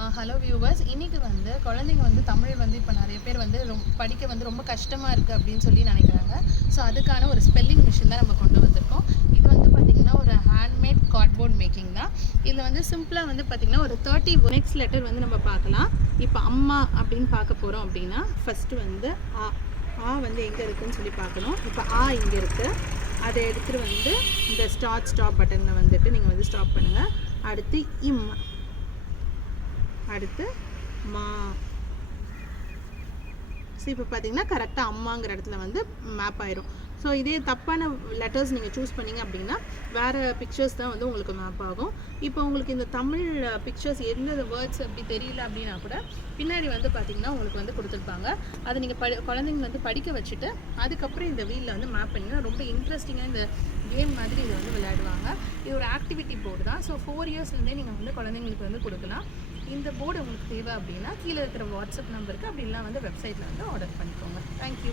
Hello viewers, இன்றைக்கி வந்து குழந்தைங்க வந்து தமிழ் வந்து இப்போ நிறைய பேர் வந்து படிக்க வந்து ரொம்ப கஷ்டமாக இருக்குது அப்படின்னு சொல்லி நினைக்கிறாங்க. ஸோ அதுக்கான ஒரு ஸ்பெல்லிங் மிஷின் தான் நம்ம கொண்டு வந்திருக்கோம். இது வந்து பார்த்திங்கன்னா ஒரு ஹேண்ட்மேட் கார்ட்போர்ட் மேக்கிங் தான். இதில் வந்து சிம்பிளாக வந்து பார்த்திங்கன்னா ஒரு 30 நெக்ஸ்ட் லெட்டர் வந்து நம்ம பார்க்கலாம். இப்போ அம்மா அப்படின்னு பார்க்க போகிறோம் அப்படின்னா ஃபஸ்ட்டு வந்து ஆ வந்து எங்கே இருக்குதுன்னு சொல்லி பார்க்கணும். இப்போ இங்கே இருக்குது. அதை எடுத்துகிட்டு வந்து இந்த ஸ்டாப் பட்டனில் வந்துட்டு நீங்கள் வந்து ஸ்டாப் பண்ணுங்கள். அடுத்து அடுத்து மா. ஸோ இப்போ பார்த்தீங்கன்னா கரெக்டாக அம்மாங்கிற இடத்துல வந்து மேப் ஆயிரும். ஸோ இதே தப்பான லெட்டர்ஸ் நீங்கள் சூஸ் பண்ணிங்க அப்படின்னா வேறு பிக்சர்ஸ் தான் வந்து உங்களுக்கு மேப் ஆகும். இப்போ உங்களுக்கு இந்த தமிழ் பிக்சர்ஸ் எந்த வேர்ட்ஸ் அப்படி தெரியல அப்படின்னா கூட பின்னாடி வந்து பார்த்திங்கன்னா உங்களுக்கு வந்து கொடுத்துருப்பாங்க. அதை நீங்கள் குழந்தைங்க வந்து படிக்க வச்சுட்டு அதுக்கப்புறம் இந்த வீலில் வந்து மேப் பண்ணிங்கன்னா ரொம்ப இன்ட்ரெஸ்டிங்காக இந்த கேம் மாதிரி இதை வந்து விளையாடுவாங்க. இது ஒரு ஆக்டிவிட்டி போர்டு தான். ஸோ 4 இயர்ஸ்லேருந்தே நீங்கள் வந்து குழந்தைங்களுக்கு வந்து கொடுக்கலாம். இந்த போர்டு உங்களுக்கு தேவை அப்படின்னா கீழே இருக்கிற வாட்ஸ்அப் நம்பருக்கு அப்படி இல்லைனா வந்து வெப்சைட்டில் வந்து ஆர்டர் பண்ணிக்கோங்க. தேங்க்யூ.